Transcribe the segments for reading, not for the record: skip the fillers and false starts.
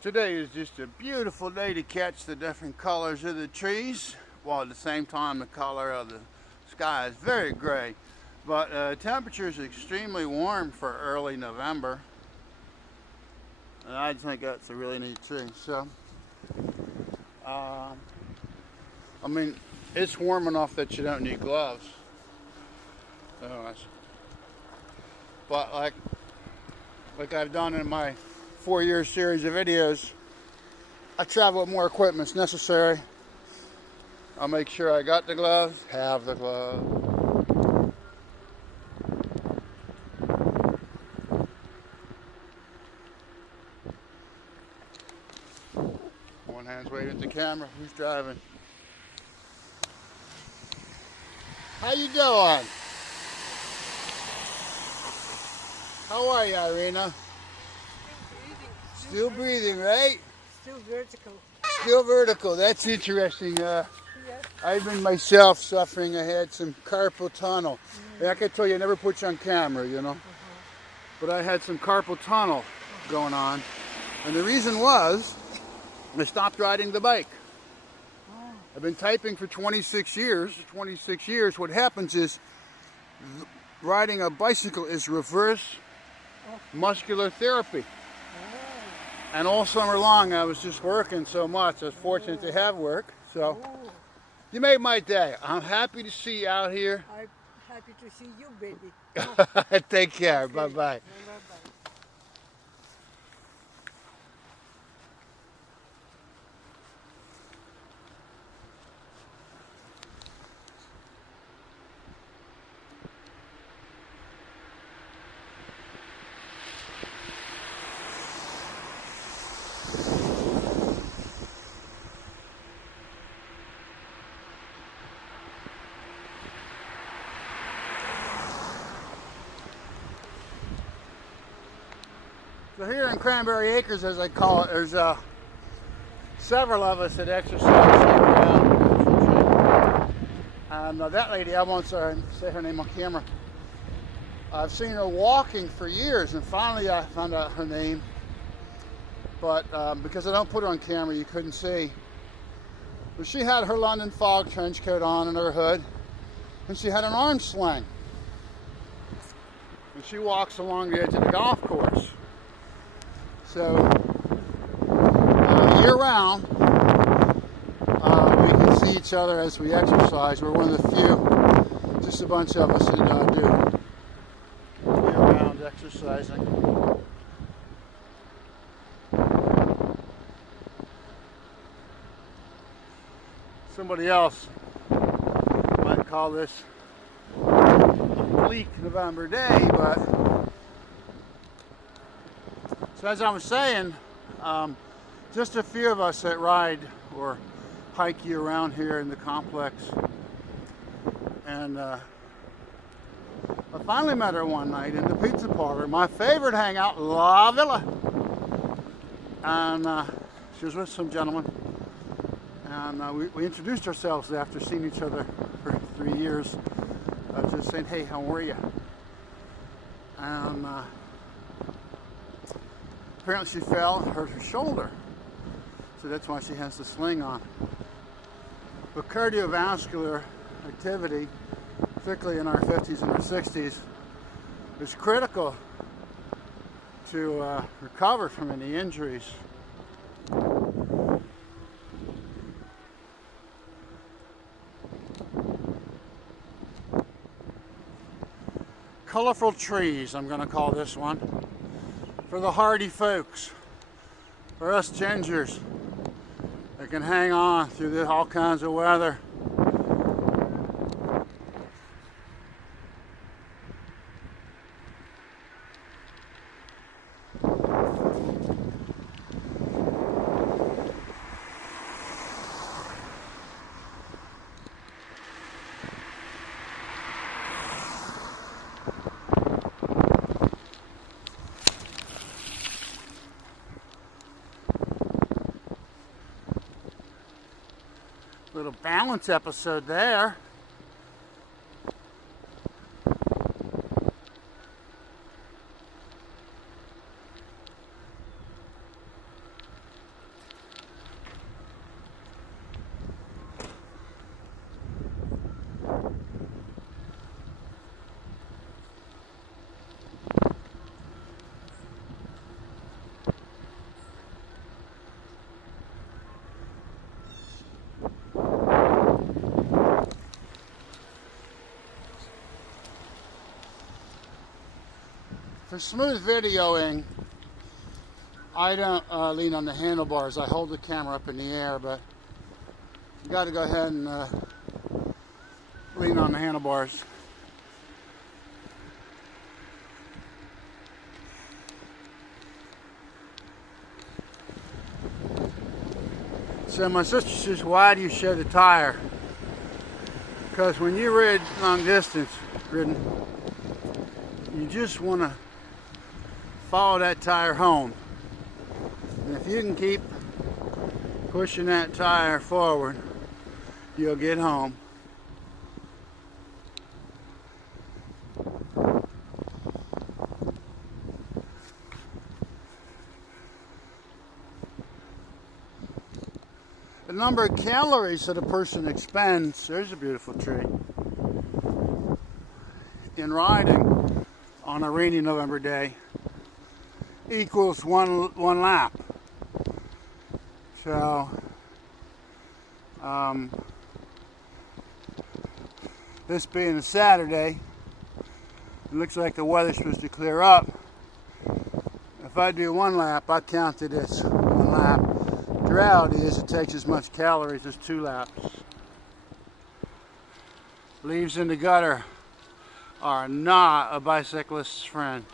Today is just a beautiful day to catch the different colors of the trees, while at the same time the color of the sky is very gray. But temperature is extremely warm for early November, and I think that's a really neat tree. So, I mean, it's warm enough that you don't need gloves. But like I've done in my 4-year series of videos, I travel with more equipment as necessary. I'll make sure I got the gloves, have the gloves. One hand's waving at the camera. Who's driving? How you doing? How are you, Irina? Still breathing, right? Still vertical. Still vertical. That's interesting. Yes. I've been myself suffering. I had some carpal tunnel. I can tell you, I never put you on camera, you know. But I had some carpal tunnel going on. And the reason was, I stopped riding the bike. I've been typing for 26 years. 26 years. What happens is, riding a bicycle is reverse muscular therapy. And all summer long, I was just working so much. I was fortunate to have work. So, you made my day. I'm happy to see you out here. I'm happy to see you, baby. Take care. Okay. Bye-bye. Bye-bye. So here in Cranberry Acres, as I call it, there's several of us that exercise here around. And that lady, I won't say her name on camera. I've seen her walking for years, and finally I found out her name. But because I don't put her on camera, you couldn't see. But she had her London Fog trench coat on and her hood, and she had an arm sling. And she walks along the edge of the golf course. So, year-round, we can see each other as we exercise. We're one of the few, just a bunch of us that do year-round exercising. Somebody else might call this a bleak November day, but so as I was saying, just a few of us that ride or hike year-round here in the complex. And I finally met her one night in the pizza parlor, my favorite hangout, La Villa. And she was with some gentleman. And we introduced ourselves after seeing each other for 3 years. I was just saying, hey, how are you? And apparently she fell and hurt her shoulder. So that's why she has the sling on. But cardiovascular activity, particularly in our 50s and our 60s, is critical to recover from any injuries. Colorful trees, I'm going to call this one. For the hardy folks, for us gingers that can hang on through all kinds of weather. Little balance episode there. For smooth videoing, I don't lean on the handlebars. I hold the camera up in the air, but you got to go ahead and lean on the handlebars. So my sister says, why do you show the tire? Because when you ride long distance ridden, you just want to follow that tire home. And if you can keep pushing that tire forward, you'll get home. The number of calories that a person expends, there's a beautiful tree, in riding on a rainy November day equals one lap. So this being a Saturday, it looks like the weather's supposed to clear up. If I do one lap, I count it as one lap. The reality is it takes as much calories as 2 laps. Leaves in the gutter are not a bicyclist's friend.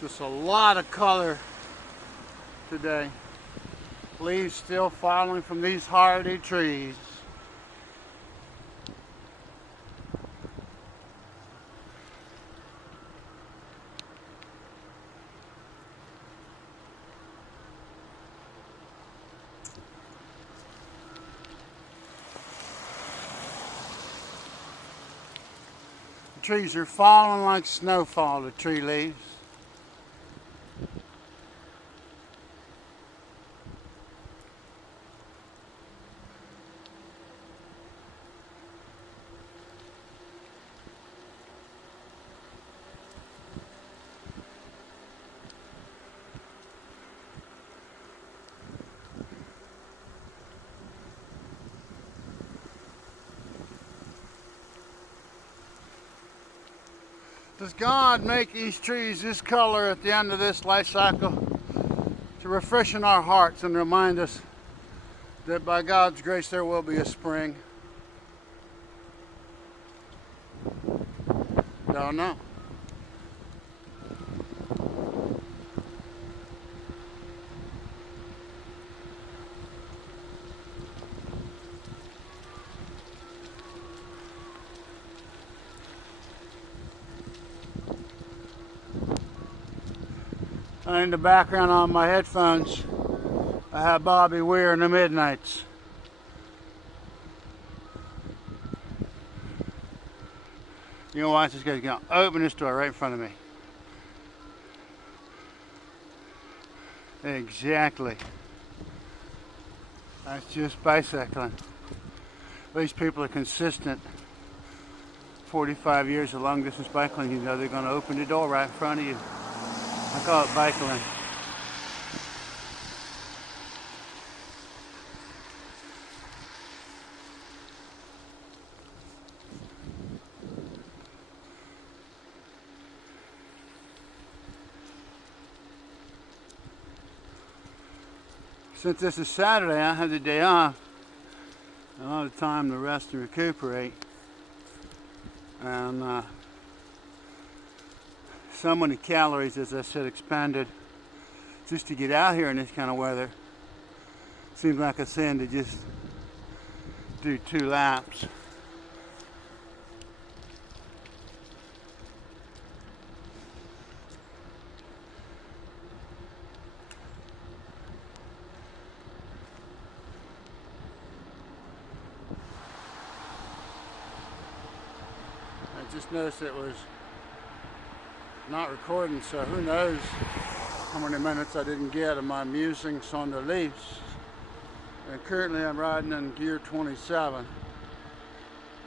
Just a lot of color today. Leaves still falling from these hardy trees. The trees are falling like snowfall, the tree leaves. Does God make these trees this color at the end of this life cycle to refreshen our hearts and remind us that by God's grace there will be a spring? Don't know. In the background on my headphones, I have Bobby Weir in the Midnights. You know, watch this guy's going to open this door right in front of me. Exactly. That's just bicycling. These people are consistent. 45 years of long distance bicycling, you know they're going to open the door right in front of you. I call it bicycling. Since this is Saturday, I have the day off. A lot of time to rest and recuperate. And so many calories, as I said, expended just to get out here in this kind of weather. Seems like a sin to just do 2 laps. I just noticed it was not recording, so who knows how many minutes I didn't get of my musings on the leaves. And currently I'm riding in gear 27.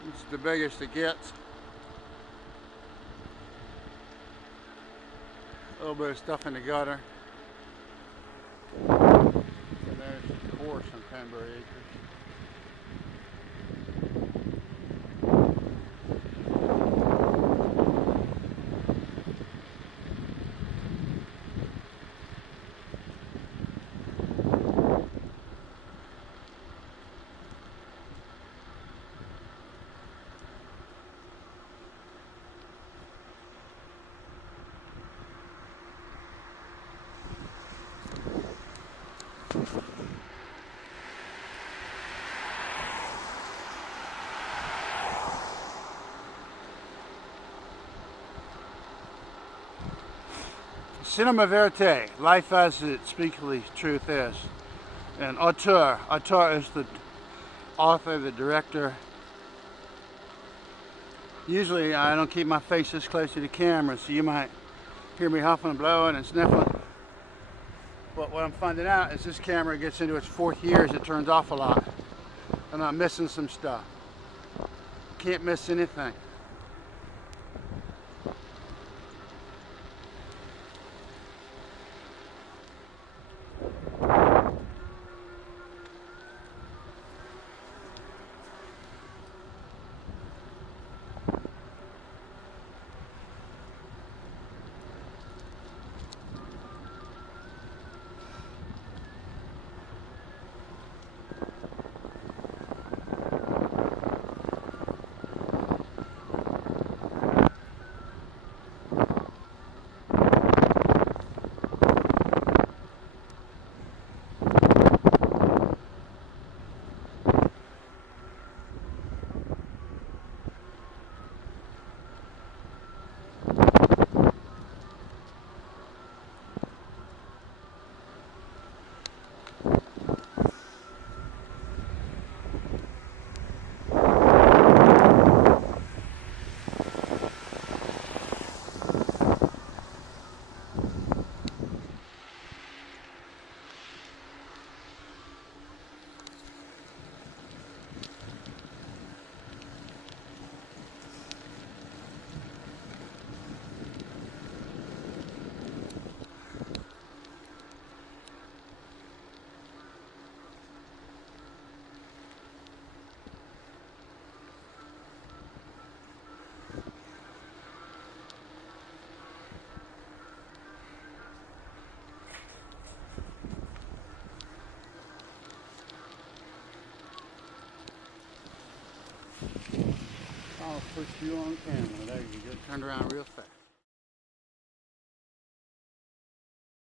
It's the biggest it gets. A little bit of stuff in the gutter. And there's the course on Cranberry Acres. Cinema verite, life as it speakly truth is. And auteur is the author, the director. Usually I don't keep my face this close to the camera, so you might hear me huffing and blowing and sniffling. But what I'm finding out is this camera gets into its 4th year as it turns off a lot. And I'm missing some stuff. Can't miss anything. I'll put you on camera. There you go. Turned around real fast.